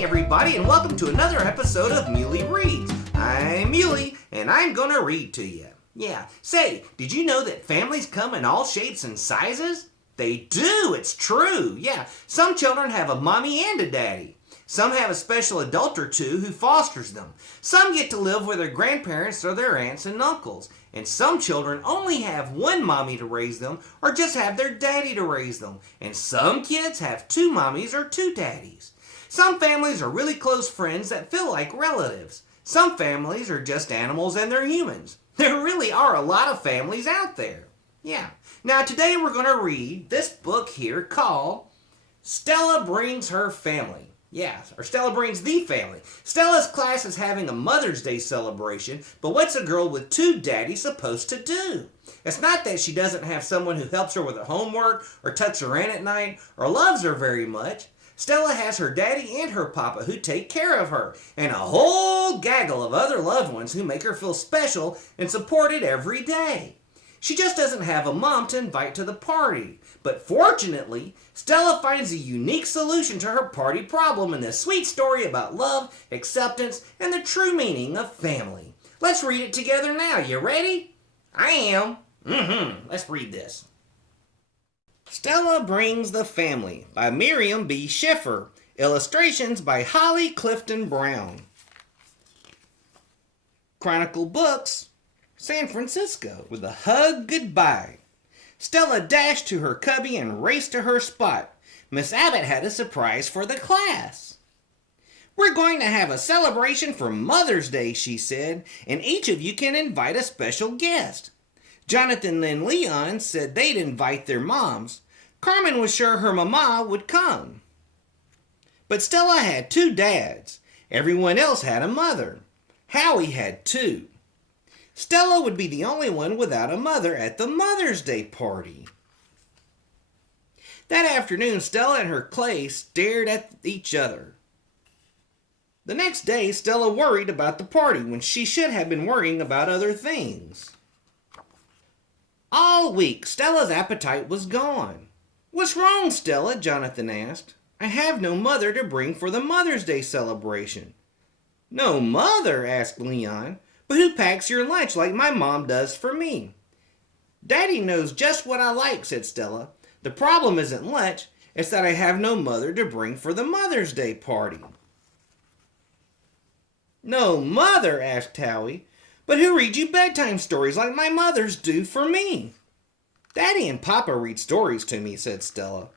Hi everybody and welcome to another episode of Muley Reads. I'm Muley and I'm gonna read to you. Yeah, say, did you know that families come in all shapes and sizes? They do, it's true. Yeah, some children have a mommy and a daddy. Some have a special adult or two who fosters them. Some get to live with their grandparents or their aunts and uncles. And some children only have one mommy to raise them or just have their daddy to raise them. And some kids have two mommies or two daddies. Some families are really close friends that feel like relatives. Some families are just animals and they're humans. There really are a lot of families out there. Yeah. Now today we're going to read this book here called Stella Brings Her Family. Yeah, or Stella Brings the Family. Stella's class is having a Mother's Day celebration, but what's a girl with two daddies supposed to do? It's not that she doesn't have someone who helps her with her homework, or tucks her in at night, or loves her very much. Stella has her daddy and her papa who take care of her, and a whole gaggle of other loved ones who make her feel special and supported every day. She just doesn't have a mom to invite to the party. But fortunately, Stella finds a unique solution to her party problem in this sweet story about love, acceptance, and the true meaning of family. Let's read it together now. You ready? I am. Let's read this. Stella Brings the Family by Miriam B. Schiffer. Illustrations by Holly Clifton Brown. Chronicle Books, San Francisco. With a hug goodbye. Stella dashed to her cubby and raced to her spot. Miss Abbott had a surprise for the class. We're going to have a celebration for Mother's Day, she said, and each of you can invite a special guest. Jonathan and Leon said they'd invite their moms. Carmen was sure her mama would come. But Stella had two dads. Everyone else had a mother. Howie had two. Stella would be the only one without a mother at the Mother's Day party. That afternoon, Stella and her clay stared at each other. The next day, Stella worried about the party when she should have been worrying about other things. All week, Stella's appetite was gone. What's wrong, Stella? Jonathan asked. I have no mother to bring for the Mother's Day celebration. No mother? Asked Leon. But who packs your lunch like my mom does for me? Daddy knows just what I like, said Stella. The problem isn't lunch, it's that I have no mother to bring for the Mother's Day party. No mother? Asked Howie. But who reads you bedtime stories like my mothers do for me? Daddy and Papa read stories to me, said Stella.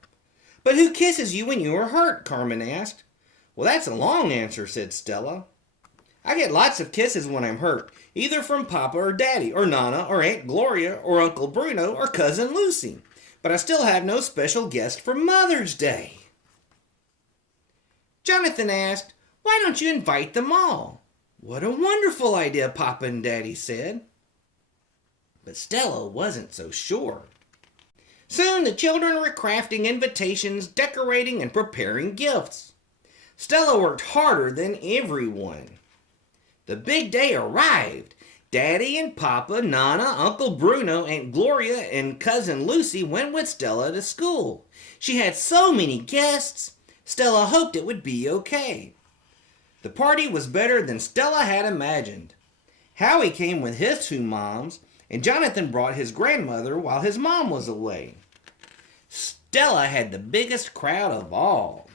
But who kisses you when you are hurt? Carmen asked. Well, that's a long answer, said Stella. I get lots of kisses when I'm hurt, either from Papa or Daddy, or Nana, or Aunt Gloria, or Uncle Bruno, or Cousin Lucy. But I still have no special guest for Mother's Day. Jonathan asked, why don't you invite them all? What a wonderful idea, Papa and Daddy said. But Stella wasn't so sure. Soon the children were crafting invitations, decorating, and preparing gifts. Stella worked harder than everyone. The big day arrived. Daddy and Papa, Nana, Uncle Bruno, Aunt Gloria, and Cousin Lucy went with Stella to school. She had so many guests. Stella hoped it would be okay. The party was better than Stella had imagined. Howie came with his two moms, and Jonathan brought his grandmother while his mom was away. Stella had the biggest crowd of all.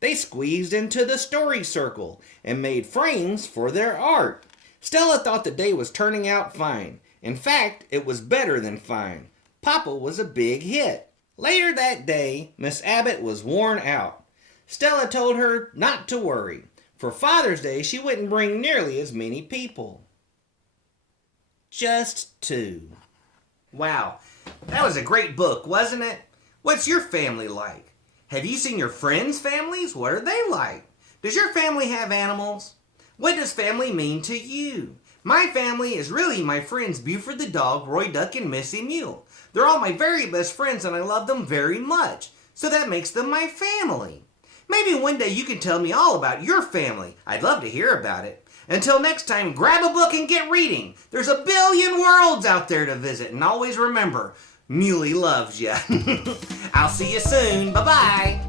They squeezed into the story circle and made frames for their art. Stella thought the day was turning out fine. In fact, it was better than fine. Papa was a big hit. Later that day, Miss Abbott was worn out. Stella told her not to worry. For Father's Day, she wouldn't bring nearly as many people. Just two. Wow, that was a great book, wasn't it? What's your family like? Have you seen your friends' families? What are they like? Does your family have animals? What does family mean to you? My family is really my friends Buford the dog, Roy Duck, and Missy Mule. They're all my very best friends and I love them very much. So that makes them my family. Maybe one day you can tell me all about your family. I'd love to hear about it. Until next time, grab a book and get reading. There's a billion worlds out there to visit. And always remember, Muley loves you. I'll see you soon. Bye-bye.